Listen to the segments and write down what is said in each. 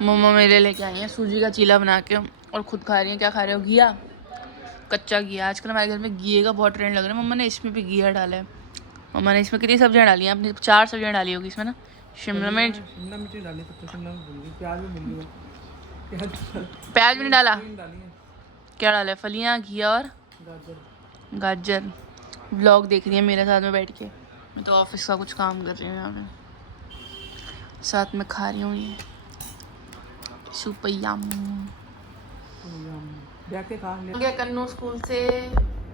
मम्मा मेरे लेके आई हैं सूजी का चीला बना के और खुद खा रही हैं। क्या खा रहे हो? घिया, कच्चा घिया। आजकल हमारे घर में घिये का बहुत ट्रेंड लग रहा है। मम्मा ने इसमें भी घिया डाला है। मम्मा ने इसमें कितनी सब्जियां डाली हैं? आपने 4 सब्जियां डाली होगी इसमें ना। शिमला मिर्च डाली, प्याज भी मिल गई, प्याज भी नहीं डाला। क्या डाला है? फलियाँ, घिया और गाजर। व्लॉग देख रही है मेरे साथ में बैठ के। मैं तो ऑफिस का कुछ काम कर रही हूँ यहाँ पे, साथ में खा रही हूँ ये सुपैयाम। गया कन्नू स्कूल से,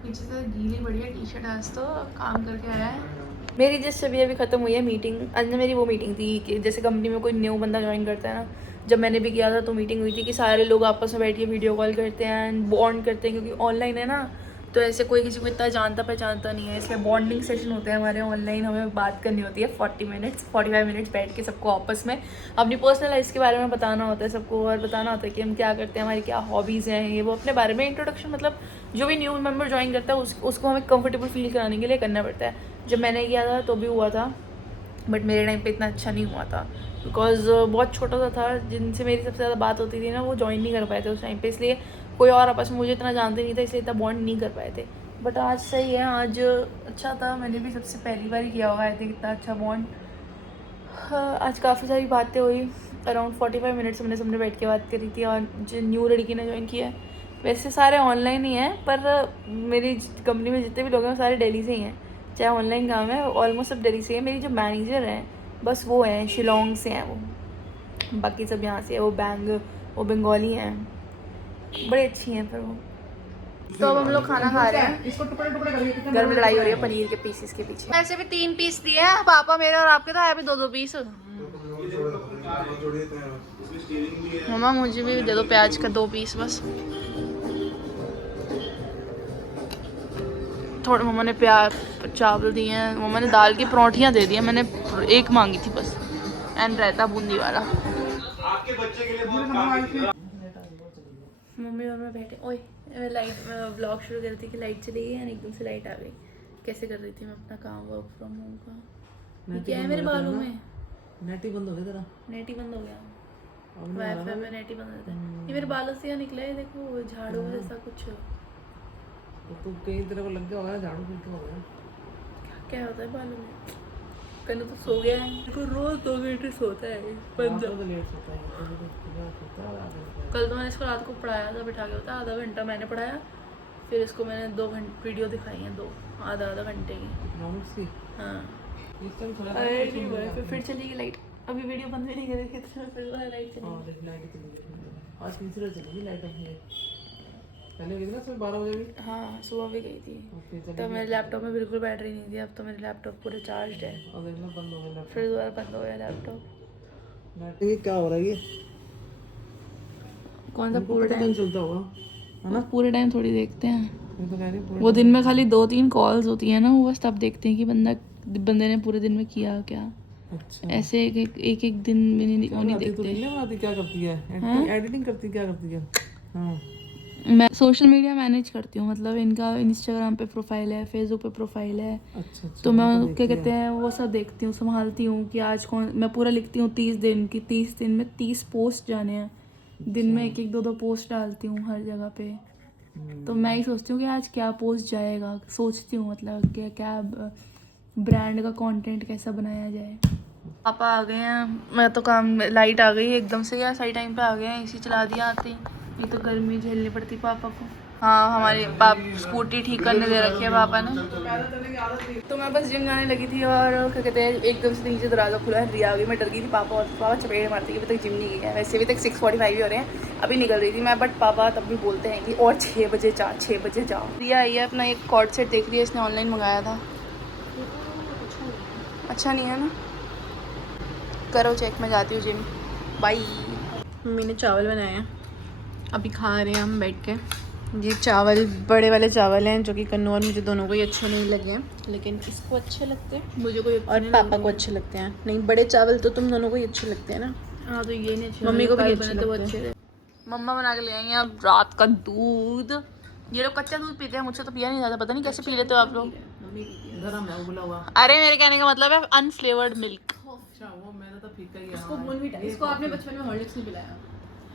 नीचे से गीली बढ़िया टी शर्ट आज तो काम करके आया है। मेरी जस्ट अभी ख़त्म हुई है मीटिंग। आज ना मेरी वो मीटिंग थी कि जैसे कंपनी में कोई न्यू बंदा ज्वाइन करता है ना, जब मैंने भी किया था तो मीटिंग हुई थी कि सारे लोग आपस में बैठ के वीडियो कॉल करते हैं, बॉन्ड करते हैं, क्योंकि ऑनलाइन है ना तो ऐसे कोई किसी को इतना जानता पहचानता नहीं है, इसलिए बॉन्डिंग सेशन होते हैं हमारे ऑनलाइन। हमें बात करनी होती है 45 मिनट्स बैठ के सबको आपस में अपनी पर्सनल लाइफ के बारे में बताना होता है सबको, और बताना होता है कि हम क्या करते हैं, हमारी क्या हॉबीज़ हैं, ये वो अपने बारे में इंट्रोडक्शन। मतलब जो भी न्यू मेंबर ज्वाइन करता है उसको हमें कंफर्टेबल फील कराने के लिए करना पड़ता है। जब मैंने किया था तो भी हुआ था, बट मेरे टाइम पे इतना अच्छा नहीं हुआ था बिकॉज बहुत छोटा सा था। जिनसे मेरी सबसे ज़्यादा बात होती थी ना वो ज्वाइन नहीं कर पाए थे उस टाइम पे, इसलिए कोई और आपस में मुझे इतना जानते नहीं था, इसलिए इतना बॉन्ड नहीं कर पाए थे। बट आज सही है, आज अच्छा था। मैंने भी सबसे पहली बार किया हुआ है इतना अच्छा बॉन्ड। आज काफ़ी सारी बातें हुई, अराउंड 45 मिनट्स हमने सबने बैठ के बात करी थी। और जो न्यू लड़की ने ज्वाइन किया है, वैसे सारे ऑनलाइन ही हैं, पर मेरी कंपनी में जितने भी लोग हैं वो सारे दिल्ली से ही हैं, चाहे ऑनलाइन काम है ऑलमोस्ट सब दिल्ली से है। मेरी जो मैनेजर हैं बस वो हैं शिलोंग से हैं वो, बाकी सब यहाँ से है। वो बंगाली हैं, बड़ी अच्छी हैं। फिर वो तो अब हम लोग खाना खा रहे हैं। घर में लड़ाई हो रही है पनीर के पीसेस के पीछे। वैसे भी 3 पीस दिए हैं पापा मेरे और आपके, तो आए भी 2-2 पीस। मम्मा मुझे भी दे दो प्याज का 2 पीस बस। थोड़े मम्मा ने प्याज चावल दिए हैं, मम्मा ने दाल की परौंठियाँ दे दी हैं, मैंने एक मांगी थी बस, एंड रायता बूंदी वाला। मम्मी और मैं बैठे, ओए लाइट ब्लॉग शुरू कर रही थी कि लाइट चली गई और एकदम से लाइट आ गई। कैसे कर रही थी मैं अपना काम वर्क फ्रॉम होम का। क्या है मेरे बालों में? नेट ही बंद हो गया तेरा। नेट ही बंद हो गया, वाईफाई में नेट ही बंद होता है। ये मेरे बालों से यहाँ निकला है, देखो झाड़ू जैसा कुछ। तो कहीं तेरे को लग गया होगा झाड़ू पीट हो गया। क्या होता है बालों में? कल तो सो गया है, तो रोज 2 घंटे सोता है। कल तो मैंने इसको रात को पढ़ाया था बिठा के, होता आधा घंटा मैंने पढ़ाया, फिर इसको मैंने 2 घंटे वीडियो दिखाई है, 2 आधा घंटे की। हाँ फिर चली गई लाइट। अभी वीडियो बंद भी नहीं करेगी तो फिर लाइट चली। आज तीसरा चली लाइट। पहले गई थी ना सुबह 12 बजे भी। हाँ सुबह भी गई थी, तब मेरे लैपटॉप में बिल्कुल बैटरी नहीं थी। अब तो मेरे लैपटॉप पूरे चार्ज है, और देखना बंद हो गया, फिर दोबारा बंद हो गया लैपटॉप। ये क्या हो रहा है? ये कौन सा पूरे टाइम चलता होगा, है ना? पूरे टाइम थोड़ी देखते हैं, मैं तो कह रही हूँ वो दिन में खाली 2-3 कॉल्स होती है ना, वो बस तब देखते हैं कि बंदे ने पूरे दिन में किया क्या। अच्छा ऐसे एक दिन में नहीं देखते। क्या करती है? एडिटिंग करती क्या करती है? हाँ मैं सोशल मीडिया मैनेज करती हूँ, मतलब इनका इंस्टाग्राम पे प्रोफाइल है, फेसबुक पे प्रोफाइल है। अच्छा तो मैं क्या कहते हैं वो सब देखती हूँ, संभालती हूँ कि आज कौन, मैं पूरा लिखती हूँ 30 दिन की, 30 दिन में 30 पोस्ट जाने हैं। दिन में 1-1 2-2 पोस्ट डालती हूँ हर जगह पे। तो मैं ही सोचती हूँ कि आज क्या पोस्ट जाएगा, सोचती हूँ मतलब क्या ब्रांड का कंटेंट कैसा बनाया जाए। पापा आ गए हैं, मैं तो काम, लाइट आ गई एकदम से, क्या सही टाइम पे आ गए हैं, एसी चला दिया आते ही। ये तो गर्मी झेलनी पड़ती पापा को। हाँ हमारे स्कूटी ठीक करने दे रखी है पापा ने। तो मैं बस जिम जाने लगी थी और क्या कहते हैं एकदम से नीचे दरवाज़ा खुला है, रिया आ गई। मैं डर गई थी, पापा चपेट मारती कि अभी तक जिम नहीं गई है। वैसे अभी तक 6:45 ही हो रहे हैं, अभी निकल रही थी मैं, बट पापा तब भी बोलते हैं कि और 6 बजे जाओ। रिया आई है, अपना एक कॉर्ड सेट देख रही है, इसने ऑनलाइन मंगाया था। अच्छा नहीं है ना, करो चेक, मैं जाती हूँ जिम, बाय। मम्मी ने चावल बनाए हैं, अभी खा रहे हैं हम बैठ के। ये चावल बड़े वाले चावल हैं जो कि कन्नू और मुझे दोनों को ही अच्छे नहीं लगे हैं, लेकिन इसको अच्छे लगते हैं, मुझे कोई और पापा को अच्छे लगते हैं। नहीं बड़े चावल तो तुम दोनों को ही अच्छे लगते हैं ना। हाँ तो ये नहीं अच्छे, मम्मी को भी अच्छे लगते हैं। मम्मा बना के ले आएंगे अब रात का दूध। ये लोग कच्चा दूध पीते हैं, मुझसे तो पिया नहीं जाता, पता नहीं कैसे पी लेते हो आप लोग। नहीं पीती है। गरम है उबला हुआ। अरे मेरे कहने का मतलब है अनफ्लेवर्ड मिल्क। अच्छा वो मैंने तो फीका ही है। इसको बोर्नवीटा, इसको आपने बचपन में हॉर्लिक्स नहीं पिलाया?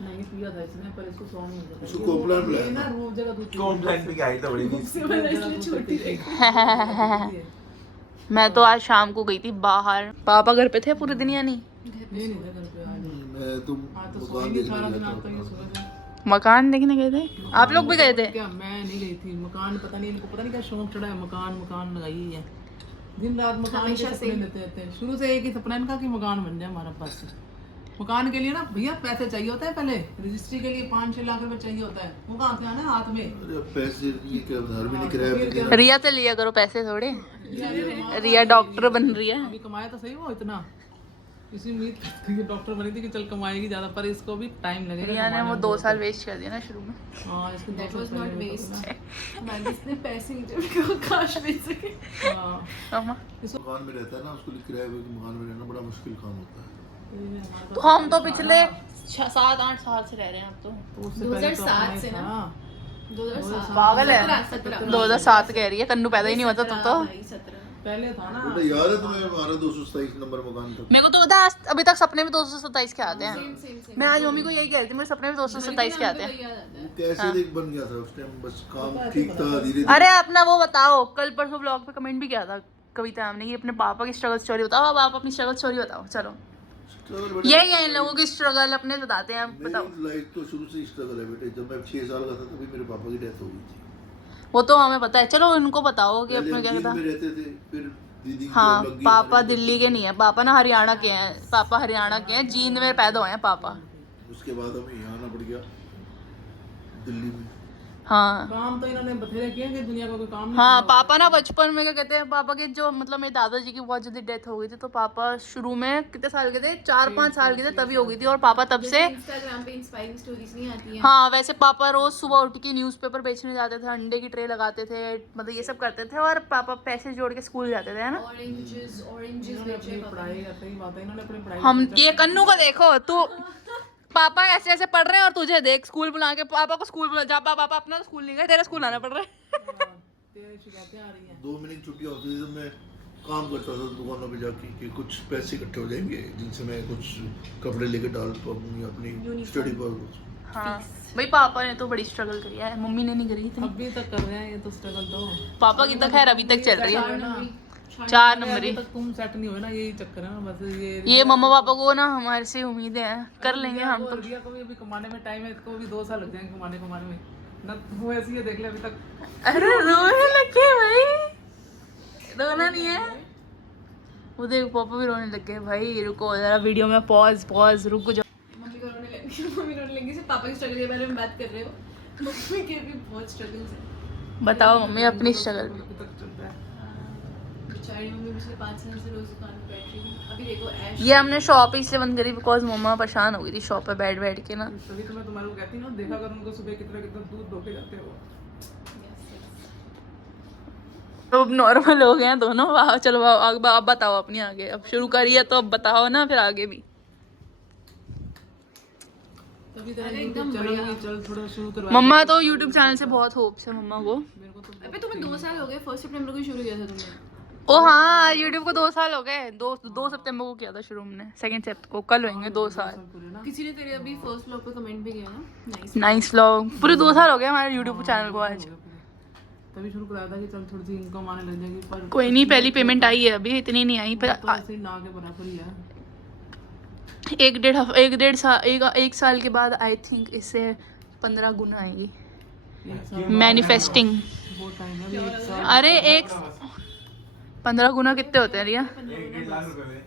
नहीं पिया था इसने, पर इसको सॉन्ग नहीं देता। इसको कॉम्प्लान पिलाया ये ना था। रोज जगह दूध कॉम्प्लान पे क्या आई था बड़ी थी। से वाला इसलिए छोटी रही। मैं तो आज शाम को गई थी बाहर। पापा घर पे थे पूरे दिन या नहीं? नहीं नहीं घर पे आज। मैं तुम आज तो मकान सोई नहीं सारा दिन, देखने आज तो ये गया सुबह से। मकान देखने गए थे? आप लोग भी गए थे? क्या मैं नहीं गई थी मकान, पता नहीं इनको पता नहीं क्या शौक चढ़ा है, मकान मकान लगाई ही है। दिन रात मकान के सपने लेते रहते हैं। शुरू से एक ही सपना इनका कि मकान बन जाए हमारा पास। मकान के लिए ना भैया पैसे चाहिए होता है, पहले रजिस्ट्री के लिए 5-6 लाख रुपए चाहिए होता है। वो कहाँ से आना हाथ में? अरे अब पैसे ये क्या घर भी नहीं किराया पे देना। रिया से लिया करो पैसे थोड़े। रिया डॉक्टर बन रही है। अभी कमाया तो सही वो इतना, इसी उम्मीद थी कि डॉक्टर बनी थी कि चल कमाएगी ज्यादा, पर इसको भी टाइम लगेगा। रिया ने वो 2 साल वेस्ट कर दिया ना शुरू में। हाँ इसको That was not waste. हाँ मैंने इतने पैसे नहीं थे कि काश बेच सके। अम्मा, मकान में रहता है ना, उसको लिए किराए पे मकान में रहना बड़ा मुश्किल काम होता है। तो हम तो पिछले 7-8 साल से रह रहे हैं अब तो। 2007 से ना? हाँ 2007 पागल है। 17 2007 कह रही है, कन्नू पैदा ही नहीं होता तब तो। 17 पहले था ना। बेटा याद है तुम्हें हमारा 227 नंबर मकान था? मेरे को तो पता है, अभी तक सपने में 227 के आते हैं। सेम मैं आज मम्मी को यही कह रही थी, मेरे सपने में 227 के आते हैं। वो कैसे देख बन गया था उस टाइम, बस काम ठीक था धीरे अरे अपना वो बताओ, कल परसों ब्लॉग पे कमेंट भी किया था कविता हमने कि अपने पापा की स्ट्रगल स्टोरी बताओ। अब आप अपनी स्ट्रगल स्टोरी बताओ। चलो धीरे। यही है इन लोगों की स्ट्रगल, अपने बताते हैं। बताओ। मेरी लाइफ तो शुरू से ही स्ट्रगल है बेटे। जब मैं 6 साल का था तभी मेरे पापा की डेथ हो गई थी। वो तो हमें पता है, चलो उनको बताओ कि पहले अपने क्या हम था। दिल्ली में रहते थे, फिर दीदी की हाँ, जॉब लग गई। पापा दिल्ली के नहीं है, पापा ना हरियाणा के हैं। पापा हरियाणा के हैं, जींद में पैदा हुए हैं पापा। उसके बाद हमें यहाँ आना पड़ गया दिल्ली में। हाँ काम तो इन्होंने बथेरे किए कि दुनिया का कोई काम नहीं। हाँ, पापा ना बचपन में क्या कहते हैं, पापा के जो मतलब मेरे दादाजी की बहुत जल्दी डेथ हो गई थी, तो पापा शुरू में कितने साल के थे, 4-5 साल के थे तभी हो गई थी। और पापा तब से इंस्टाग्राम पे इंस्पायरिंग स्टोरीज नहीं आती हैं? हाँ, वैसे पापा रोज सुबह उठ के न्यूज़पेपर बेचने जाते थे, अंडे की ट्रे लगाते थे, मतलब ये सब करते थे। और पापा पैसे जोड़ के स्कूल जाते थे, है ना। ऑरेंजेस इन्होंने अपनी पढ़ाई का सही बात है, इन्होंने अपनी पढ़ाई हम ये कन्नू को देखो, तू पापा ऐसे ऐसे पढ़ रहे हैं और तुझे देख स्कूल बुला के, पापा को स्कूल बुला जा। पापा अपना स्कूल नहीं गए, तेरा स्कूल आना पड़ रहा है। तेरी शिकायतें आ रही हैं। 2 महीने की छुट्टियाँ होती थी तो मैं काम करता था दुकानों पे जाके कि कुछ पैसे इकट्ठे हो जाएंगे जिनसे मैं कुछ कपड़े लेके डाल पाऊंगी अपनी स्टडी पर। हाँ भाई, पापा ने तो बड़ी स्ट्रगल करी है, मम्मी ने नहीं करी इतनी। अभी तक कर रहे हैं ये तो स्ट्रगल तो। पापा की तो खैर अभी तक चल रही है। 4 नंबर अभी तक तुम सेट नहीं हुए ना, यही चक्कर है ना बस। ये मम्मा पापा को ना हमारे से उम्मीदें हैं, कर लेंगे हम तो। रिया को भी अभी कमाने में टाइम है, इसको भी 2 साल लग जाएंगे कमाने में ना। वो ऐसी है देख ले अभी तक। अरे रोने लगे भाई, रोना नहीं है। वो देख पापा भी रोने लग गए। भाई रुको जरा, वीडियो में पॉज रुक जाओ। मम्मी रोने लगी। सिर्फ पापा की स्ट्रगल के बारे में बात कर रहे हो? मम्मी के भी बहुत स्ट्रगल्स हैं। बताओ मम्मी अपनी स्ट्रगल। अभी तक चल रहा है। बेचारी मम्मी पिछले 5 साल से रोज दुकान पे बैठ रही है। अभी देखो ऐश ये हमने शॉप इसलिए बंद करी बिकॉज मम्मा परेशान हो गई थी शॉप पे बैठ के ना। तभी तो मैं तुम्हारे को कहती हूँ ना, देखा कर उनको सुबह कितना कितना दूध धो के जाते हो। तो अब नॉर्मल हो गए हैं दोनों। वाह, चलो अब बताओ अपनी आगे। अब शुरू करिए तो अब बताओ ना, फिर आगे भी। तभी तेरा YouTube चैनल भी चल थोड़ा शुरू करवा। मम्मा तो YouTube चैनल से बहुत होप्स है मम्मा को। मेरे को तो अबे तुम्हें 2 साल हो गए, 1 सितंबर को ही शुरू किया था तुमने। ओ हाँ, YouTube को 2 साल हो गए। 2 सितंबर को किया था शुरू हमने, 2 सितंबर को कल होंगे 2 साल। पूरे ना। किसी ने तेरे अभी फर्स्ट व्लॉग पे कमेंट भी किया ना, नाइस। Nice vlog. पूरे 2 साल हो गए हमारे YouTube चैनल को आज। तभी शुरू कराया था कि चल थोड़ी सी इनकम आने लग जाएगी, पर कोई नहीं, पहली पेमेंट आई है अभी, इतनी नहीं आई। पर तो ऐसे ही ना के बराबर ही है। एक साल के बाद आई थिंक इससे 15 गुना आएगी। एक साल मैनिफेस्टिंग। बहुत टाइम है, अभी 1 साल। अरे 15 गुना कितने होते हैं रिया? 1.5 लाख रुपए में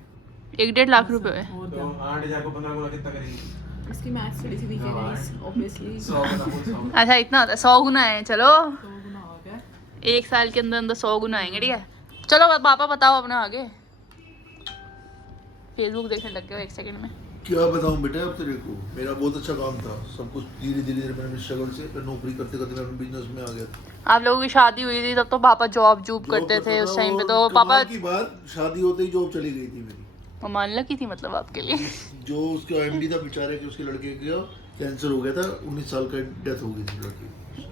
1-1.5 लाख रुपए है। और तो क्या? 8,000 को 15 गुना कितना करेगी? इसकी मैथ्स थोड़ी सी वीक है गाइस, ऑब्वियसली। 100 का बोल 100। अच्छा इतना होता है, 100 गुना है। चलो 100 गुना हो गया। 1 साल के अंदर अंदर 100 गुना आएंगे। ठीक है, चलो पापा बताओ अपना आगे। फेसबुक देखने लग गए 1 सेकंड में। क्या बताऊं बेटा अब तेरे को, मेरा बहुत अच्छा काम था, सब कुछ धीरे धीरे मैंने स्ट्रगल से फिर नौकरी करते करते मैं बिजनेस में आ गया था। आप लोगों की शादी हुई थी तब तो पापा जॉब करते थे उस टाइम पे, तो पापा की बात शादी होते ही जॉब चली गई थी मेरी। मान लगी थी मतलब आपके लिए। जो उसका एमडी था बेचारे के, उसके लड़के का कैंसर हो गया था, 19 साल का डेथ हो गई थी लड़की।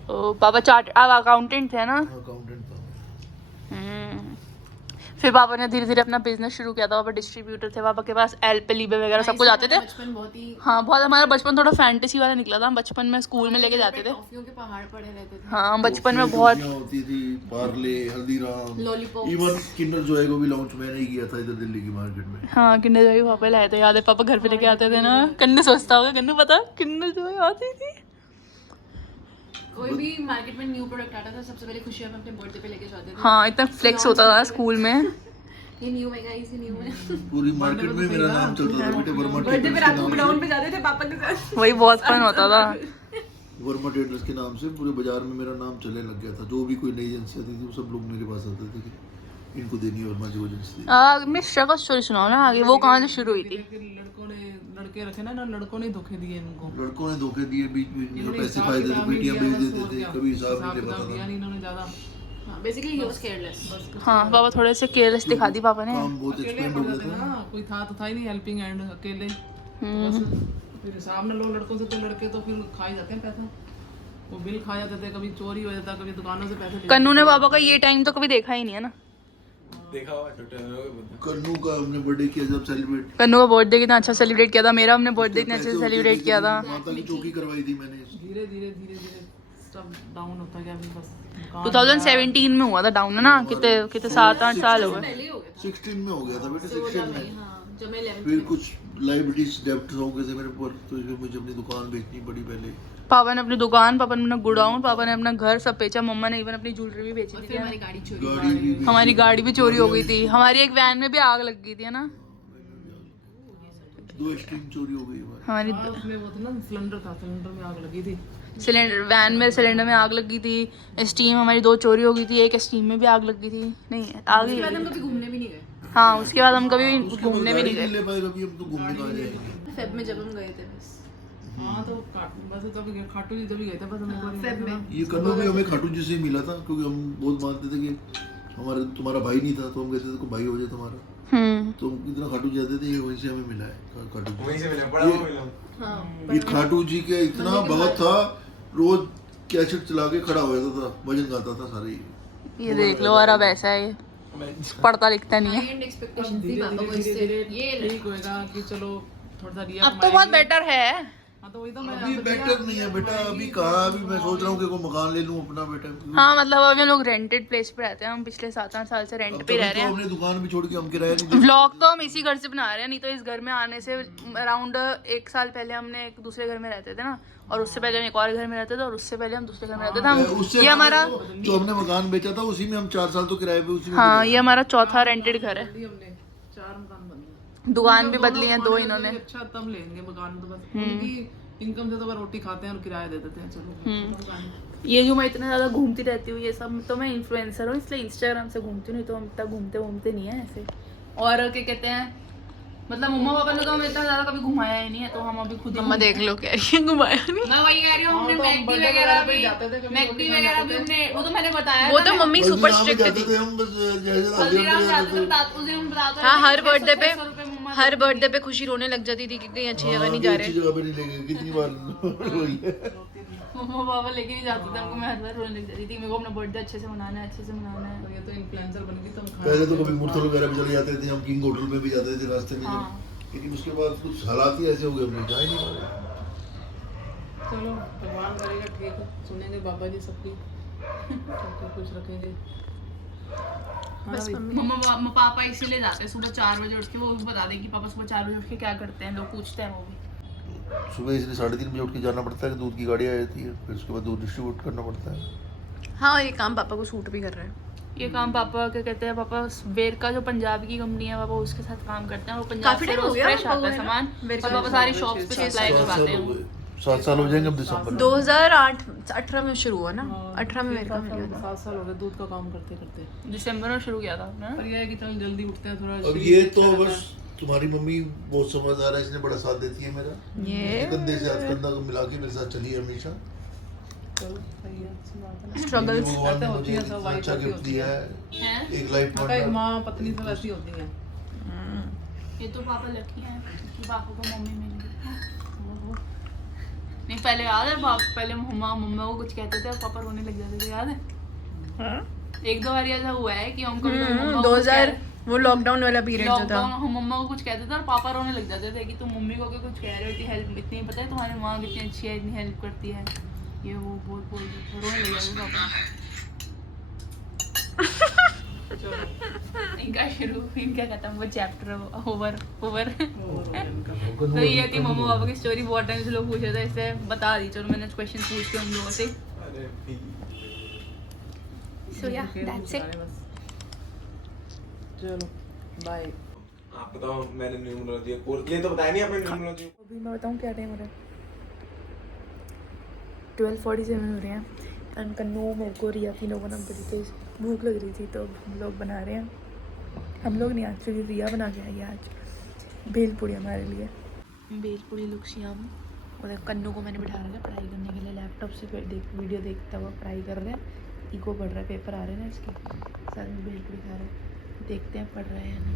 ओ पापा चार्ट अकाउंटेंट थे ना। अकाउंटेंट था। फिर पापा ने धीरे धीरे अपना बिजनेस शुरू किया था। पापा डिस्ट्रीब्यूटर थे, पापा के पास एल्पेलीबे वगैरह सब कुछ आते थे। बचपन बहुत ही हाँ बहुत, हमारा बचपन थोड़ा फैंटेसी वाला निकला था। हम बचपन में स्कूल में लेके जाते थे। टॉफियों के पहाड़ पड़े रहते थे। हाँ हम बचपन में टॉफियाँ बहुत, होती थी, Parle, Haldiram, lollipop. Even Kinder Joy को भी लॉन्च मैंने ही किया था इधर दिल्ली की मार्केट में। हाँ किंडर जॉय पापा लाए थे, याद है पापा घर पे लेके आते थे ना। कन्नू सोचता होगा, कन्नू पता किंडर जॉय आती थी। कोई भी मार्केट में न्यू प्रोडक्ट आता था सबसे पहले खुशी हम अपने बर्थडे पे लेके जाते थे। हाँ इतना फ्लेक्स होता था स्कूल में। ये न्यू है गाइस, ये न्यू है। पूरी मार्केट में मेरा नाम चलता था बेटे, वर्मा बर्थडे पे ट्रेडर्स रात के को नाम ग्राउंड से। पे जाते थे पापा के साथ। वही बहुत फन होता था। वर्मा ट्रेडर्स के नाम से पूरे बाजार में मेरा नाम चलने लग गया था। जो भी कोई नई एजेंसी आती थी वो सब लोग मेरे पास आते थे कि इनको देनी है वर्मा जी एजेंसी। मिस्टर का स्टोरी सुनाओ ना आगे, वो कहाँ से शुरू हुई थी? लड़कों ने लड़के रखे ना, लड़कों ने धोखे दिए इनको। लड़कों ने धोखे दिए, बीच बीच में पैसे खाए थे, बेटियां भेज देते थे, कभी हिसाब नहीं दे पाता दिया था। नहीं इन्होंने ज्यादा। Basically he was careless. हाँ पापा थोड़े से केयरलेस दिखा दी पापा ने। काम बहुत अकेले एक्सपेंड हो पड़ गया जाते था। ना, कोई था तो था ही नहीं हेल्पिंग हैंड, अकेले। बस फिर हिसाब न लो लड़कों से, तो लड़के तो फिर खा ही जाते हैं पैसा। वो बिल खा जाते थे, कभी चोरी हो जाता, कभी दुकानों से पैसे ले कन्नू ने पापा का ये टाइम तो कभी देखा ही नहीं है ना। देखा हुआ छोटे में लोग बता। कन्नू का हमने बर्थडे किया जब सेलिब्रेट, कन्नू का बर्थडे कितना अच्छा सेलिब्रेट किया था, मेरा हमने बर्थडे इतने अच्छे से सेलिब्रेट किया था। माता की चौकी करवाई थी मैंने। धीरे धीरे धीरे धीरे सब डाउन होता गया। फिर बस मकान 2017 में हुआ था डाउन है ना, कितने कितने 7-8 साल हो गए। पहले ही हो गया 16 में हो गया था बेटे, 16 था। में। हां, जब मैं 11th फिर कुछ लाइबिलिटीज डेब्ट हो गए थे मेरे ऊपर, तो इसलिए मुझे अपनी दुकान बेचनी पड़ी पहले। पापा ने अपनी दुकान, पापा ने अपना गोडाउन, पापा ने अपना घर सब बेचा। मम्मा ने इवन अपनी ज्वेलरी भी बेची और थी। फिर हमारी गाड़ी चोरी गाड़ी भी बेची। हमारी गाड़ी भी चोरी हो गई थी। हमारी एक वैन में भी आग लग गई थी है ना। 2 स्ट्रीम चोरी हो गई हमारी। हमारी उसमें वो था ना, सिलेंडर था, सिलेंडर में आग लगी थी। सिलेंडर, वैन में सिलेंडर में आग लगी थी। स्टीम हमारी 2 चोरी हो गई थी, एक स्टीम में भी आग लगी थी। नहीं आग ही उसके बाद लगी हम थी। कभी घूमने भी नहीं गए। हाँ उसके बाद हम कभी उसके बाद घूमने भी नहीं गाड़ी गए। ले पाए कभी, हम तो घूमने कहाँ जाएंगे। फेब में जब हम गए थे बस। हाँ तो बस तभी गए, खाटू जी तभी गए थे बस हम एक बार। फेब में ये कन्नू भी हमें खाटू जी से ही मिला था, क्योंकि हम बहुत मानते थे कि हमारे तुम्हारा भाई नहीं था, तो हम कहते थे कोई भाई हो जाए तुम्हारा। तो हम इतना खाटू जी जाते थे, वहीं से हमें मिला है खाटू जी। वहीं से मिला, बड़ा वो मिला। हां ये खाटू जी के इतना बहुत था, रोज कैसेट चला के खड़ा हो जाता था, भजन गाता था सारे। ये देख लो, और अब ऐसा है, ये पढ़ता लिखता नहीं है। एंड एक्सपेक्टेशन थी धीरे पापा को धीरे इससे। धीरे ये ठीक होएगा कि चलो थोड़ा सा रिया अब तो बहुत बेटर है। हाँ तो वही तो मैं अभी बेटर नहीं है बेटा, अभी कहाँ, अभी मैं सोच रहा हूँ कि कोई मकान ले लूँ अपना बेटा। हाँ मतलब अभी हम लोग रेंटेड प्लेस पे रहते हैं। हम पिछले 7-8 साल से रेंट पे रह रहे तो हैं। हमने दुकान भी छोड़ के हम किराया नहीं देते। व्लॉग तो हम इसी घर से बना रहे हैं, नहीं तो इस घर में आने से अराउंड 1 साल पहले हमने एक दूसरे घर में रहते थे ना, और उससे पहले हम एक और घर में रहते थे, और उससे पहले हम दूसरे घर में रहते थे। हम उससे ये हमारा, जो हमने मकान बेचा था उसी में हम 4 साल तो किराए पे उसी में हाँ ये हमारा चौथा रेंटेड घर है। हमने 4 मकान बन गए। दुकान भी बदली है 2 इन्होंने। अच्छा तब लेंगे मकान, तो बस उनकी इनकम से तो वो रोटी खाते हैं और किराया दे देते हैं। चलो ये जो मैं इतना ज़्यादा घूमती रहती हूँ, ये सब तो मैं इन्फ्लुएंसर हूँ, इसलिए इंस्टाग्राम से घूमती हूँ, नहीं तो हम इतना घूमते नहीं है ऐसे। और क्या कहते हैं, मतलब मम्मा पापा ने तो हमें इतना ज़्यादा कभी घुमाया ही नहीं है, तो हम अभी खुद मम्मा देख लो कह रही है घुमाया नहीं। मैं वही कह रही हूँ, हमने मैकडी वगैरह भी हमने, वो तो मैंने बताया वो तो मम्मी सुपर बल्दिराम में स्ट्रिक्ट जाते थी। थे हम, बस जैसे हल्दीराम जाते थे, उस दिन हम बताते थे। हर बर्थडे पे खुशी रोने लग जाती थी कि कहीं अच्छी जगह नहीं जा अच्छी जगह पे नहीं ले गए, कितनी बार मम्मा पापा लेके नहीं जाते थे हमको, मैं हर बार रोने लग जाती थी। मेरे को अपना बर्थडे अच्छे से मनाना है, अच्छे से मनाना है। तो ये तो इन्फ्लुएंसर बन गई, तुम खा पहले तो कभी मुरथल वगैरह भी चले जाते थे हम, किंग होटल में भी जाते थे रास्ते में जब, लेकिन उसके बाद कुछ हालात ही ऐसे हो गए, हमने जा ही नहीं पाए। चलो भगवान करेगा ठीक है, सुनेंगे बाबा जी सबकी, सबको खुश रखेंगे। बस मम्मा पापा इसीलिए जाते हैं सुबह 4 बजे उठ के, वो भी बता दें कि पापा सुबह 4 बजे उठ के क्या करते हैं, लोग पूछते हैं वो भी। सुबह इसलिए 3:30 बजे उठ के जाना पड़ता है कि दूध की गाड़ी आ जाती है, फिर उसके बाद दूध डिस्ट्रीब्यूट करना पड़ता है। हाँ ये काम पापा को सूट भी कर रहा है। ये काम पापा क्या कहते हैं, पापा वेर का जो पंजाब की कंपनी है, पापा उसके साथ काम करते हैं। वो पंजाब से रोज फ्रेश आता है सामान, और पापा सारी शॉप्स पे सप्लाई करवाते हैं। 7 साल हो जाएंगे अब दिसंबर में। 2018 में शुरू हुआ ना, 18 में मेरे का मिल गया था। 7 साल हो गए दूध का काम करते करते। दिसंबर में शुरू किया था आपने। पर ये है कि चल जल्दी उठते हैं थोड़ा। अब ये तो बस तुम्हारी मम्मी बहुत समझदार है, इसने बड़ा साथ देती है मेरा। ये कंधे से हाथ कंधा को मिला के मेरे साथ चली है हमेशा। चलो सही है, अच्छी बात है। स्ट्रगल्स भगवान ने होती मुझे है, सब इतना अच्छा वाइफ गिफ्ट होती दिया है। है, एक लाइफ हाँ, एक पार्टनर। माँ पत्नी सब ऐसी होती है। ये तो पापा लकी हैं कि पापा को मम्मी मिल गई। नहीं पहले याद है पहले मम्मा को कुछ कहते थे और पापा रोने लग जाते थे, याद है? 1-2 बार ऐसा हुआ है कि हम कभी वो लॉकडाउन वाला पीरियड जो था। लॉकडाउन हम मम्मा को कुछ कहते थे और पापा रोने लग जाते थे कि तुम मम्मी को कुछ कह रहे हो कि हेल्प इतनी, पता है तुम्हारी माँ कितनी अच्छी है, इतनी हेल्प करती है, ये वो बहुत बोल रोने लग जाते पापा। इनका शुरू इनका खत्म, वो चैप्टर ओवर ओवर। तो ये थी मम्मा पापा की स्टोरी। बहुत टाइम से लोग पूछ रहे थे, इससे बता दी, चलो मैंने क्वेश्चन पूछ के हम लोगों से। अरे सो या दैट्स इट। चलो बाय। आप बताओ, मैंने न्यूमरोलॉजी कोर्स लिए तो बताया नहीं आपने न्यूमरोलॉजी। अभी मैं बताऊँ क्या टाइम हो रहा है, 12:47 हो रहे हैं। एंड कन्नू मेरे को रिया तीनों को ना बड़ी तेज भूख लग रही थी, तो हम लोग बना रहे हैं, हम लोग नहीं एक्चुअली रिया बना के आई है आज भेलपूड़ी हमारे लिए। भेलपूड़ी लुक्सियाम। और कन्नू को मैंने बिठा रखा है पढ़ाई करने के लिए, लैपटॉप से वीडियो देखता हुआ पढ़ाई कर रहे हैं। इको पढ़ रहा है, पेपर आ रहे हैं ना इसके, साथ में भेलपूड़ी खा रहे हैं। देखते हैं पढ़ रहे हैं ना,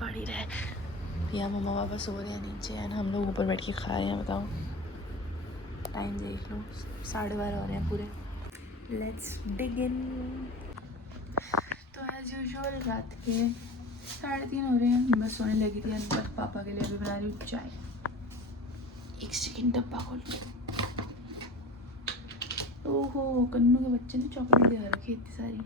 पढ़ ही रहे। यहाँ मम्मा पापा सो रहे हैं नीचे एंड हम लोग ऊपर बैठ के खा रहे हैं। बताओ टाइम देख लो, 12:30 हो रहे हैं पूरे। लेट्स डिग इन। तो एज यूजुअल रात के 3:30 हो रहे हैं, बस सोने लगी थी। बस पापा के लिए अभी बना रही हूँ चाय। एक सेकेंड डब्बा खोल। ओहो, कन्नू के बच्चे ने चॉकलेट दे रखी इतनी सारी।